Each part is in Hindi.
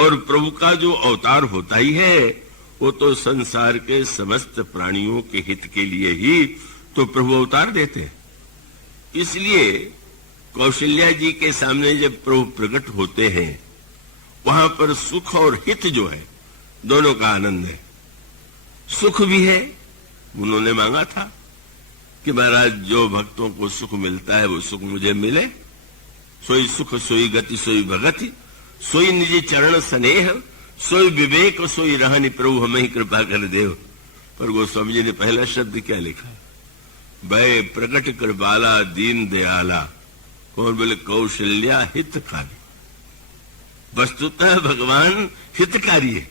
और प्रभु का जो अवतार होता ही है वो तो संसार के समस्त प्राणियों के हित के लिए ही तो प्रभु अवतार देते हैं। इसलिए कौशल्या जी के सामने जब प्रभु प्रकट होते हैं वहां पर सुख और हित जो है दोनों का आनंद है। सुख भी है, उन्होंने मांगा था कि महाराज जो भक्तों को सुख मिलता है वो सुख मुझे मिले। सोई सुख सोई गति सोई भगति सोई निज चरण स्नेह सोई विवेक सोई रहनि प्रभु हमें ही कृपा कर देव। पर गोस्वामी जी ने पहला शब्द क्या लिखा है? भय प्रकट कर बाला दीन दयाला। कौन बोले? कौशल्या हितकारी। वस्तुतः भगवान हितकारी है,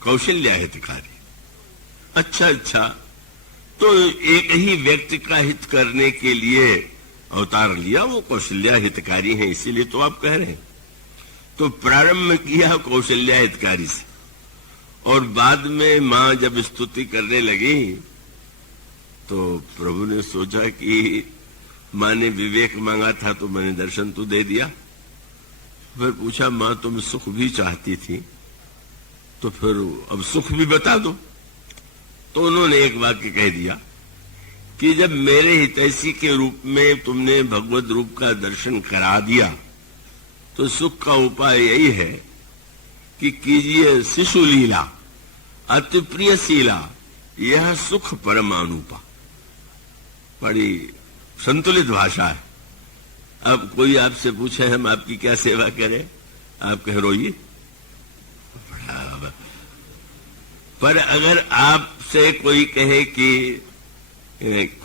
कौशल्या हितकारी। अच्छा, तो एक ही व्यक्ति का हित करने के लिए अवतार लिया, वो कौशल्या हितकारी है, इसीलिए तो आप कह रहे हैं। तो प्रारंभ किया कौशल्या हितकारी से और बाद में मां जब स्तुति करने लगी तो प्रभु ने सोचा कि मां ने विवेक मांगा था तो मैंने दर्शन तो दे दिया। फिर पूछा, मां तुम सुख भी चाहती थी तो फिर अब सुख भी बता दो। तो उन्होंने एक वाक्य कह दिया कि जब मेरे हितैषी के रूप में तुमने भगवत रूप का दर्शन करा दिया तो सुख का उपाय यही है कि कीजिए शिशु लीला अति प्रिय शीला, यह सुख परमानुपा। बड़ी संतुलित भाषा है। अब कोई आपसे पूछे हम आपकी क्या सेवा करें, आप कह रोइए। पर अगर आपसे कोई कहे कि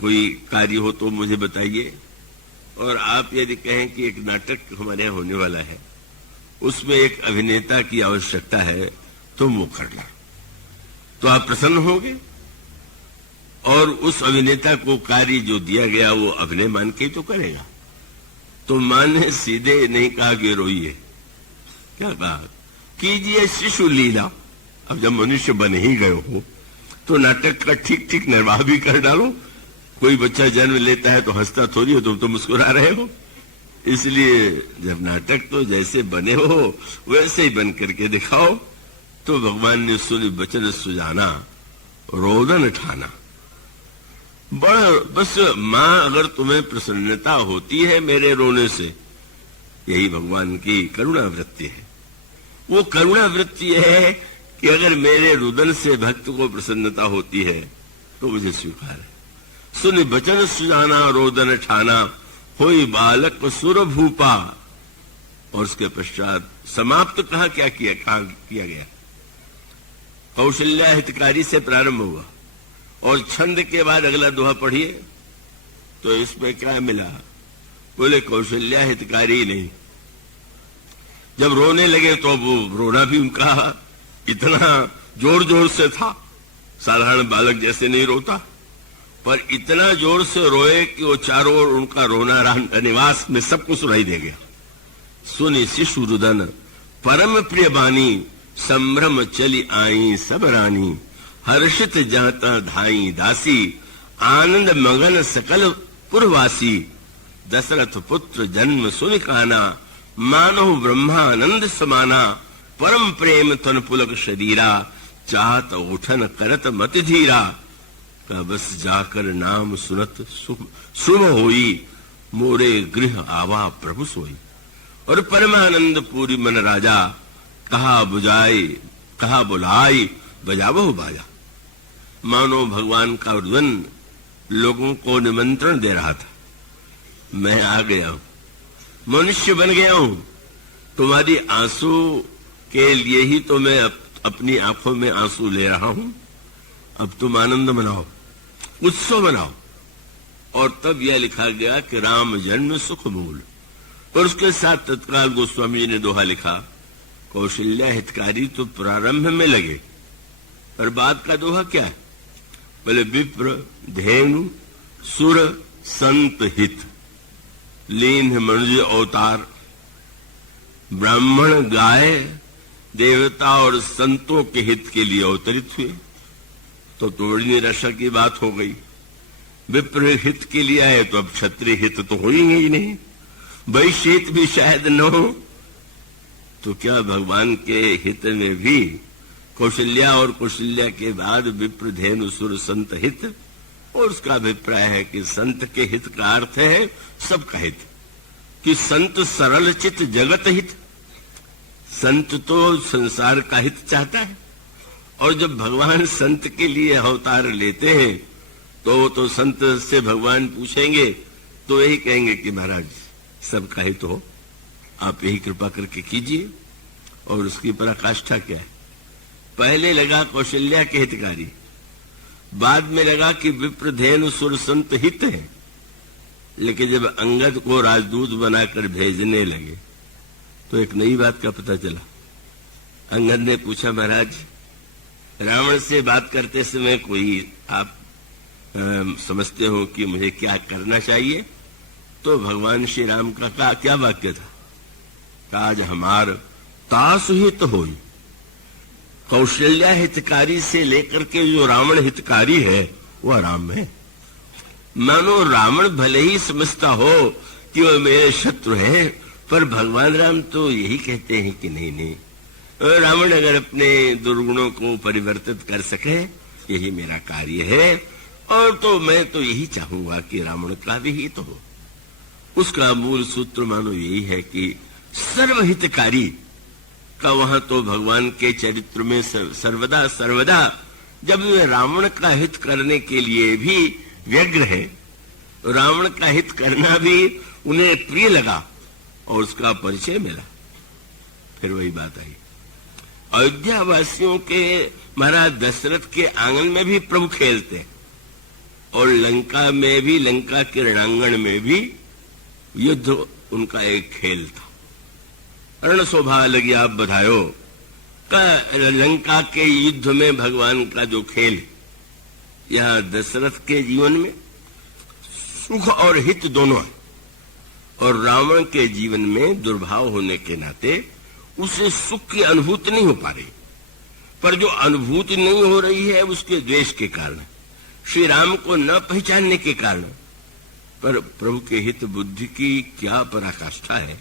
कोई कार्य हो तो मुझे बताइए, और आप यदि कहें कि एक नाटक हमारे यहाँ होने वाला है, उसमें एक अभिनेता की आवश्यकता है, तुम वो करना, तो आप प्रसन्न होंगे और उस अभिनेता को कार्य जो दिया गया वो अभिनय मान के तो करेगा। तो मां ने सीधे नहीं कहा कि रोइए, क्या कहा? कीजिए शिशु लीला। अब जब मनुष्य बन ही गए हो तो नाटक का ठीक ठीक निर्वाह भी कर डालो। कोई बच्चा जन्म लेता है तो हंसता थोड़ी हो, तुम तो मुस्कुरा रहे हो। इसलिए जब नाटक तो जैसे बने हो वैसे ही बन करके दिखाओ। तो भगवान ने सुन बचन सुजाना रोदन ठाना। बस मां अगर तुम्हें प्रसन्नता होती है मेरे रोने से, यही भगवान की करुणा वृत्ति है। वो करुणा वृत्ति है कि अगर मेरे रुदन से भक्त को प्रसन्नता होती है तो मुझे स्वीकार है। सुन बचन सुजाना रोदन ठाना होई बालक सुर भूपा। और उसके पश्चात समाप्त कहा क्या किया गया? कौशल्या हितकारी से प्रारंभ हुआ और छंद के बाद अगला दोहा पढ़िए तो इसमें क्या मिला? बोले कौशल्या हितकारी नहीं। जब रोने लगे तो वो रोना भी उनका इतना जोर जोर से था, साधारण बालक जैसे नहीं रोता, पर इतना जोर से रोए कि वो चारों ओर उनका रोना निवास में सबको सुनाई दे गया। सुनी शिशु रुदन परम प्रिय बानी संभ्रम चली आई सब रानी। हर्षित जाता धाई दासी आनंद मगन सकल पुरवासी। दशरथ पुत्र जन्म सुन काना मानो ब्रह्मानंद समाना। परम प्रेम तन पुलक शरीरा चाहत उठन करत मत धीरा। का बस जाकर नाम सुनत सुम होई मोरे गृह आवा प्रभु सोई। और परमानंद पूरी मन राजा कहा बुलाई बजावो बाजा। मानो भगवान का रुदन लोगों को निमंत्रण दे रहा था, मैं आ गया हूं, मनुष्य बन गया हूं। तुम्हारी आंसू के लिए ही तो मैं अपनी आंखों में आंसू ले रहा हूं। अब तुम आनंद मनाओ, उत्सव मनाओ। और तब यह लिखा गया कि राम जन्म सुख मूल। और उसके साथ तत्काल गोस्वामी जी ने दोहा लिखा, कौशल्या हितकारी तो प्रारंभ में लगे, और बाद का दोहा क्या है? बोले विप्र धेनु सुर संत हित लीन मनुज अवतार। ब्राह्मण गाय देवता और संतों के हित के लिए अवतरित हुए। तो बड़ी निराशा की बात हो गई। विप्र हित के लिए आए तो अब क्षत्रिय हित तो होएंगे ही नहीं, वैश्य हित भी शायद न हो। तो क्या भगवान के हित में भी कौशल्या और कौशल्या के बाद विप्रधेनु सुर संत हित, और उसका अभिप्राय है कि संत के हित का अर्थ है सबका हित, कि संत सरल चित जगत हित। संत तो संसार का हित चाहता है, और जब भगवान संत के लिए अवतार लेते हैं तो संत से भगवान पूछेंगे तो यही कहेंगे कि महाराज सबका हित हो, आप यही कृपा करके कीजिए। और उसकी पराकाष्ठा क्या है? पहले लगा कौशल्या के हितकारी, बाद में लगा कि विप्रधेनु सुर संत हित है। लेकिन जब अंगद को राजदूत बनाकर भेजने लगे तो एक नई बात का पता चला। अंगद ने पूछा, महाराज रावण से बात करते समय कोई आप समझते हो कि मुझे क्या करना चाहिए? तो भगवान श्री राम का क्या वाक्य था? काज हमार तासु हित होई। कौशल्या हितकारी से लेकर के जो रावण हितकारी है वह राम है। मानो रावण भले ही समझता हो कि वह मेरे शत्रु है, पर भगवान राम तो यही कहते हैं कि नहीं, रावण अगर अपने दुर्गुणों को परिवर्तित कर सके यही मेरा कार्य है, और तो मैं तो यही चाहूंगा कि रावण का भी हित हो। उसका मूल सूत्र मानो यही है कि सर्वहितकारी का वहां तो भगवान के चरित्र में सर्वदा जब वे रावण का हित करने के लिए भी व्यग्र है, रावण का हित करना भी उन्हें प्रिय लगा और उसका परिचय मिला। फिर वही बात आई, अयोध्या वासियों के महाराज दशरथ के आंगन में भी प्रभु खेलते हैं, और लंका में भी, लंका के रणांगण में भी युद्ध उनका एक खेल था। रण शोभा लगी आप बधायो का लंका के युद्ध में भगवान का जो खेल, यहाँ दशरथ के जीवन में सुख और हित दोनों है, और रावण के जीवन में दुर्भाव होने के नाते उसे सुख की अनुभूति नहीं हो पा रही। पर जो अनुभूति नहीं हो रही है उसके द्वेष के कारण, श्री राम को न पहचानने के कारण। पर प्रभु के हित बुद्धि की क्या पराकाष्ठा है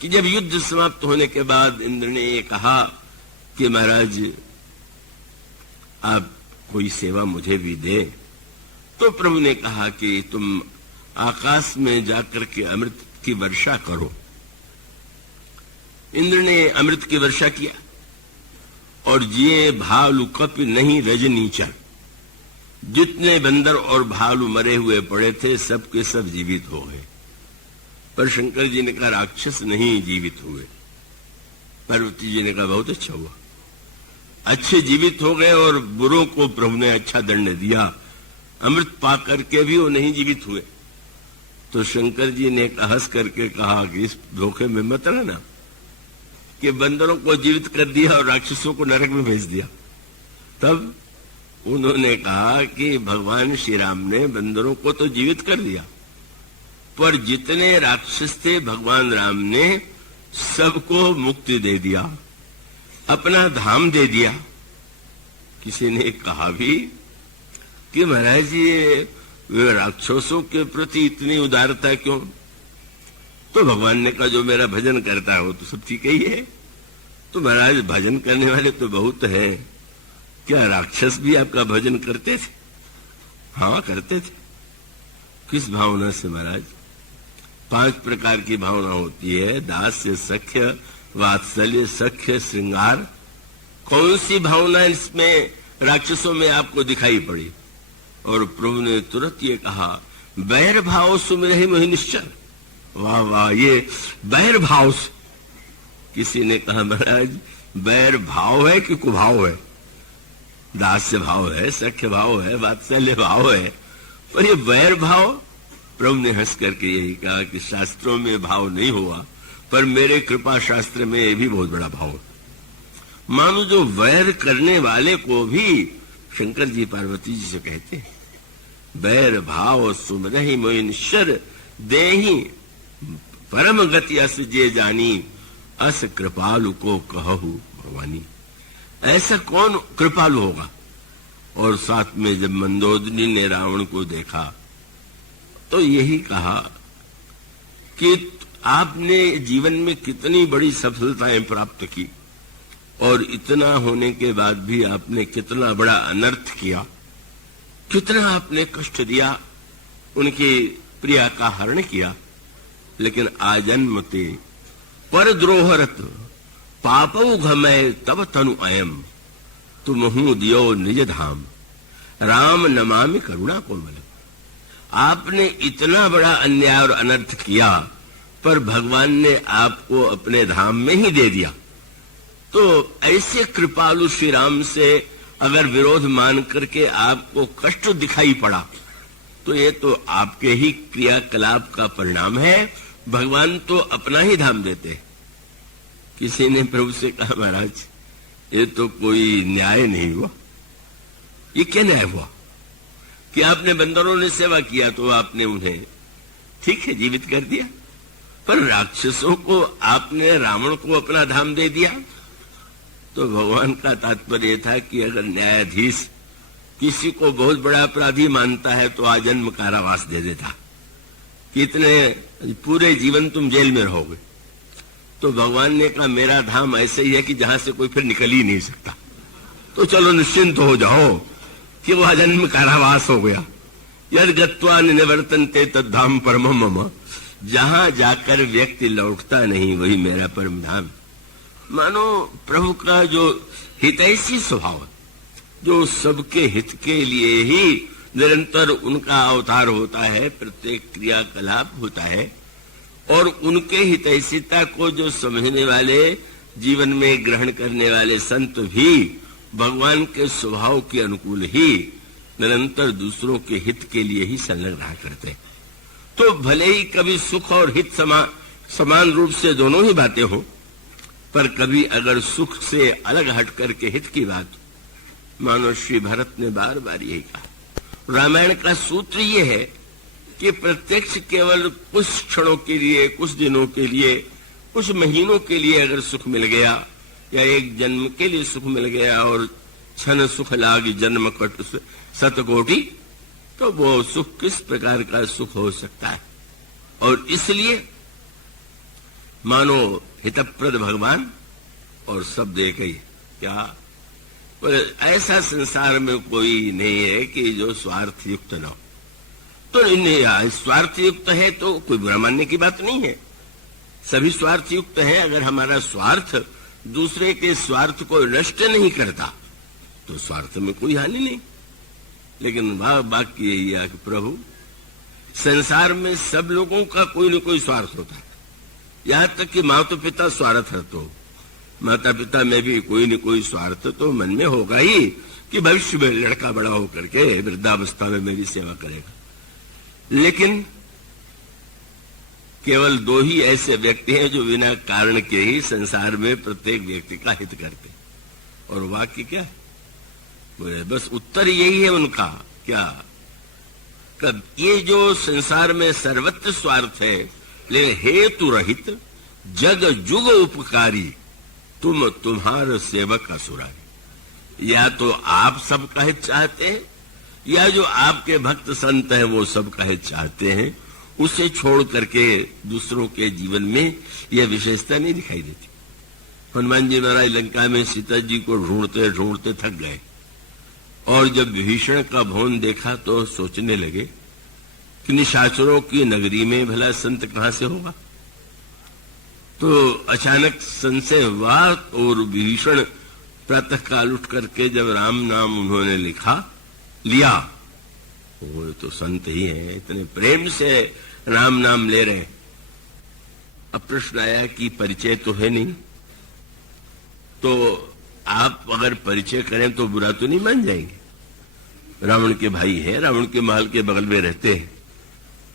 कि जब युद्ध समाप्त होने के बाद इंद्र ने ये कहा कि महाराज आप कोई सेवा मुझे भी दे, तो प्रभु ने कहा कि तुम आकाश में जाकर के अमृत की वर्षा करो। इंद्र ने अमृत की वर्षा किया, और जिए भालू कपि नहीं रजनीचर, जितने बंदर और भालू मरे हुए पड़े थे सब के सब जीवित हो गए। पर शंकर जी ने कहा राक्षस नहीं जीवित हुए। पार्वती जी ने कहा बहुत अच्छा हुआ, अच्छे जीवित हो गए, और बुरों को प्रभु ने अच्छा दंड दिया, अमृत पा करके भी वो नहीं जीवित हुए। तो शंकर जी ने हंस करके कहा कि इस धोखे में मत रहना कि बंदरों को जीवित कर दिया और राक्षसों को नरक में भेज दिया। तब उन्होंने कहा कि भगवान श्री राम ने बंदरों को तो जीवित कर दिया, पर जितने राक्षस थे भगवान राम ने सबको मुक्ति दे दिया, अपना धाम दे दिया। किसी ने कहा भी कि महाराज ये राक्षसों के प्रति इतनी उदारता क्यों? तो भगवान ने कहा जो मेरा भजन करता है वो तो सब ठीक ही है। तो महाराज भजन करने वाले तो बहुत हैं, क्या राक्षस भी आपका भजन करते थे? हाँ करते थे। किस भावना से महाराज? 5 प्रकार की भावना होती है, दास्य, सख्य, वात्सल्य, सख्य, श्रृंगार। कौन सी भावना इसमें राक्षसों में आपको दिखाई पड़ी? और प्रभु ने तुरंत ये कहा बैर भाव सुमिरहि मोहि निश्चर। वाह वाह, ये बैर भाव से। किसी ने कहा महाराज बैर भाव है कि कुभाव है? दास्य भाव है, सख्य भाव है, वात्सल्य भाव है, पर ये बैर भाव? प्रभु ने हंस करके यही कहा कि शास्त्रों में भाव नहीं हुआ, पर मेरे कृपा शास्त्र में ये भी बहुत बड़ा भाव है। मानो जो वैर करने वाले को भी शंकर जी पार्वती जी से कहते हैं बैर भाव सुमरहि मोहि निश्चर देहि परम गति अस जे जानी अस कृपालु को कहु भवानी। ऐसा कौन कृपालु होगा? और साथ में जब मंदोदरी ने रावण को देखा तो यही कहा कि आपने जीवन में कितनी बड़ी सफलताएं प्राप्त की और इतना होने के बाद भी आपने कितना बड़ा अनर्थ किया, कितना आपने कष्ट दिया, उनकी प्रिया का हरण किया। लेकिन आजन्म ते पर द्रोहरत पापौ घमय तब तनु अयम तुमहु दियो निज धाम राम नमामि करुणा कोमल। आपने इतना बड़ा अन्याय और अनर्थ किया पर भगवान ने आपको अपने धाम में ही दे दिया। तो ऐसे कृपालु श्री राम से अगर विरोध मान करके आपको कष्ट दिखाई पड़ा तो ये तो आपके ही क्रियाकलाप का परिणाम है। भगवान तो अपना ही धाम देते। किसी ने प्रभु से कहा, महाराज ये तो कोई न्याय नहीं हुआ। ये क्या न्याय हुआ कि आपने बंदरों ने सेवा किया तो आपने उन्हें ठीक है जीवित कर दिया, पर राक्षसों को आपने रावण को अपना धाम दे दिया। तो भगवान का तात्पर्य था कि अगर न्यायाधीश किसी को बहुत बड़ा अपराधी मानता है तो आजन्म कारावास दे देता कि इतने पूरे जीवन तुम जेल में रहोगे। तो भगवान ने कहा मेरा धाम ऐसे ही है कि जहां से कोई फिर निकल ही नहीं सकता, तो चलो निश्चिंत हो जाओ कि वो आजन्म कारावास हो गया। यद गत्वा निवर्तन्ते तद्धाम परमम मम, जहां जाकर व्यक्ति लौटता नहीं वही मेरा परम धाम। मानो प्रभु का जो हितैषी स्वभाव, जो सबके हित के लिए ही निरंतर उनका अवतार होता है, प्रत्येक क्रियाकलाप होता है, और उनके हितैषिता को जो समझने वाले, जीवन में ग्रहण करने वाले संत भी भगवान के स्वभाव के अनुकूल ही निरंतर दूसरों के हित के लिए ही संलग्न रहा करते। तो भले ही कभी सुख और हित समान रूप से दोनों ही बातें हो, पर कभी अगर सुख से अलग हट करके हित की बात, मानो श्री भरत ने बार बार यही कहा। रामायण का सूत्र ये है कि प्रत्यक्ष केवल कुछ क्षणों के लिए, कुछ दिनों के लिए, कुछ महीनों के लिए अगर सुख मिल गया या एक जन्म के लिए सुख मिल गया और क्षण सुख लाग जन्म कट सतकोटि, तो वो सुख किस प्रकार का सुख हो सकता है। और इसलिए मानो हितप्रद भगवान और शब्द एक ही, क्या पर ऐसा संसार में कोई नहीं है कि जो स्वार्थ युक्त न हो। तो स्वार्थ युक्त है तो कोई बुरा मानने की बात नहीं है, सभी स्वार्थ युक्त है। अगर हमारा स्वार्थ दूसरे के स्वार्थ को नष्ट नहीं करता तो स्वार्थ में कोई हानि नहीं। लेकिन बाकी यही है कि प्रभु संसार में सब लोगों का कोई न कोई स्वार्थ होता है, यहां तक कि माता पिता स्वार्थ है, तो माता पिता में भी कोई न कोई स्वार्थ तो मन में होगा ही कि भविष्य में लड़का बड़ा होकर के वृद्धावस्था में मेरी सेवा करेगा। लेकिन केवल दो ही ऐसे व्यक्ति हैं जो बिना कारण के ही संसार में प्रत्येक व्यक्ति का हित करते, और वाक्य क्या है? बस उत्तर यही है उनका, क्या कब ये जो संसार में सर्वत्र स्वार्थ है, लेकिन हेतु रहित जग जुग उपकारी तुम तुम्हारे सेवक असुरारी। या तो आप सबका हित चाहते हैं या जो आपके भक्त संत हैं वो सबका हित चाहते हैं, उसे छोड़ करके दूसरों के जीवन में यह विशेषता नहीं दिखाई देती। हनुमान जी महाराज लंका में सीता जी को ढूंढते ढूंढते थक गए और जब विभीषण का भवन देखा तो सोचने लगे कि निशाचरों की नगरी में भला संत कहां से होगा। तो अचानक संशय हुआ और विभीषण प्रातः काल उठ करके जब राम नाम उन्होंने लिया, वो तो संत ही है, इतने प्रेम से राम नाम ले रहे। अब प्रश्न आया कि परिचय तो है नहीं, तो आप अगर परिचय करें तो बुरा तो नहीं मान जाएंगे। रावण के भाई है, रावण के महल के बगल में रहते हैं।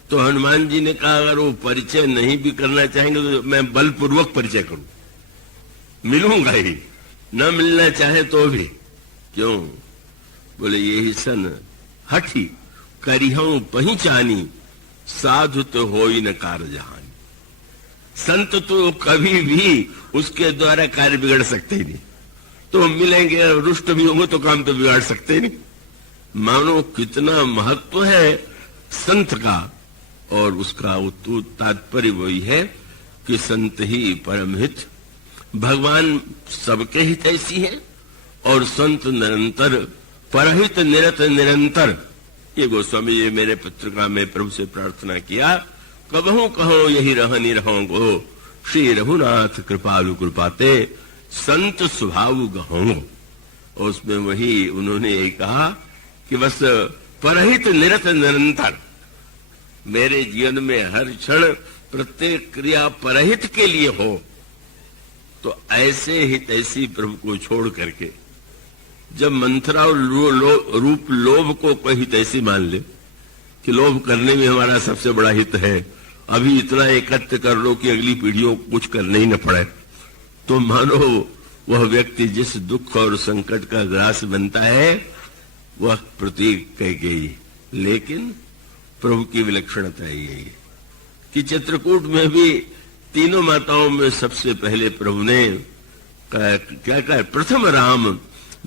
तो हनुमान जी ने कहा अगर वो परिचय नहीं भी करना चाहेंगे तो मैं बलपूर्वक परिचय करूं, मिलूंगा ही, न मिलना चाहे तो भी। क्यों? बोले यही सन हठी करिहूं पहचानी साधु तो हो ही न कार्य जहानी। संत तो कभी भी उसके द्वारा कार्य बिगड़ सकते ही नहीं, तो मिलेंगे रुष्ट भी होंगे तो काम तो बिगाड़ सकते ही नहीं। मानो कितना महत्व है संत का, और उसका तात्पर्य वही है कि संत ही परम हित। भगवान सबके हित ऐसी है और संत निरंतर परहित निरत निरंतर। ये गोस्वामी जी मेरे पत्रिका में प्रभु से प्रार्थना किया, कबहू कहो यही रहनी रहो गो, श्री रघुनाथ कृपालु कृपाते संत स्वभाव गहो। और उसमें वही उन्होंने ये कहा कि बस परहित निरत निरंतर, मेरे जीवन में हर क्षण प्रत्येक क्रिया परहित के लिए हो। तो ऐसे हित ऐसी प्रभु को छोड़ करके जब मंथरा और रूप लोभ को कोई हित ऐसी मान ले कि लोभ करने में हमारा सबसे बड़ा हित है, अभी इतना एकत्र कर लो कि अगली पीढ़ियों को कुछ करने ही न पड़े, तो मानो वह व्यक्ति जिस दुख और संकट का ग्रास बनता है वह प्रतीक कैकेयी। लेकिन प्रभु की विलक्षणता यही है कि चित्रकूट में भी तीनों माताओं में सबसे पहले प्रभु ने क्या कहा, प्रथम राम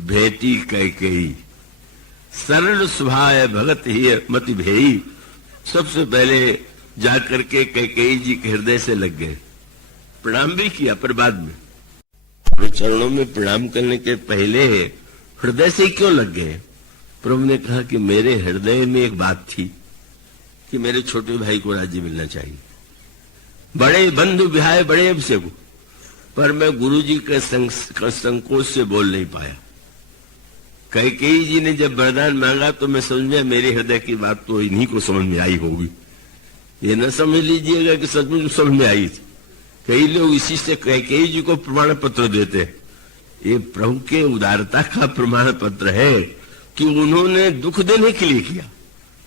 भेटी कैकेयी, सरल स्वभाव भगत ही मति भेई। सबसे पहले जाकर के कैकेयी जी के हृदय से लग गए, प्रणाम भी किया, पर बाद में चरणों में प्रणाम करने के पहले हृदय से क्यों लग गए? प्रभु ने कहा कि मेरे हृदय में एक बात थी कि मेरे छोटे भाई को राज्य मिलना चाहिए, बड़े बंधु विहाय बड़े अभिषेक, पर मैं गुरु जी के संकोच से बोल नहीं पाया। कैकेयी जी ने जब वरदान मांगा तो मैं समझ में मेरे हृदय की बात तो इन्हीं को समझ में आई होगी, ये न समझ लीजिएगा कि सचमुच समझ में आई थी। कई लोग इसी से कैकेयी जी को प्रमाण पत्र देते हैं, ये प्रभु के उदारता का प्रमाण पत्र है कि उन्होंने दुख देने के लिए किया,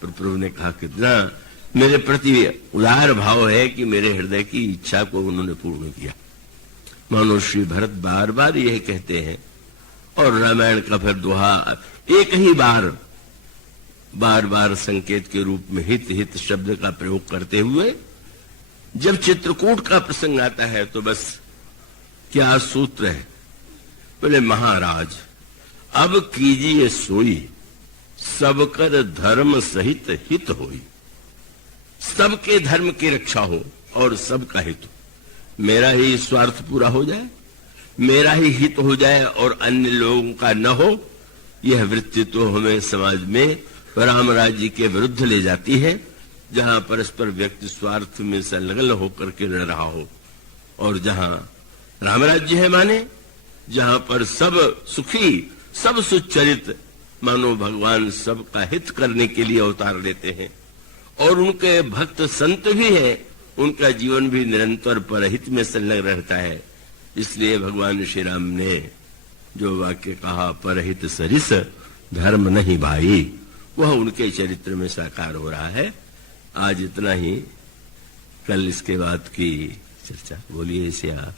पर प्रभु ने कहा कितना मेरे प्रति उदार भाव है कि मेरे हृदय की इच्छा को उन्होंने पूर्ण किया। मानो श्री भरत बार बार यह कहते हैं, और रामायण का फिर दोहा एक ही बार बार संकेत के रूप में हित हित शब्द का प्रयोग करते हुए जब चित्रकूट का प्रसंग आता है तो बस क्या सूत्र है, बोले महाराज अब कीजिए सोई, सबकर धर्म सहित हित होई। सबके धर्म की रक्षा हो और सबका हित हो, मेरा ही स्वार्थ पूरा हो जाए, मेरा ही हित हो जाए और अन्य लोगों का न हो। यह वृत्ति तो हमें समाज में राम राज्य के विरुद्ध ले जाती है, जहां परस्पर व्यक्ति स्वार्थ में संलग्न होकर के रह रहा हो, और जहां राम राज्य है माने जहां पर सब सुखी सब सुचरित, मानो भगवान सबका हित करने के लिए अवतार लेते हैं, और उनके भक्त संत भी है, उनका जीवन भी निरंतर परहित में संलग्न रहता है। इसलिए भगवान श्री राम ने जो वाक्य कहा, परहित सरिस धर्म नहीं भाई, वह उनके चरित्र में साकार हो रहा है। आज इतना ही, कल इसके बाद की चर्चा। बोलिए श्या।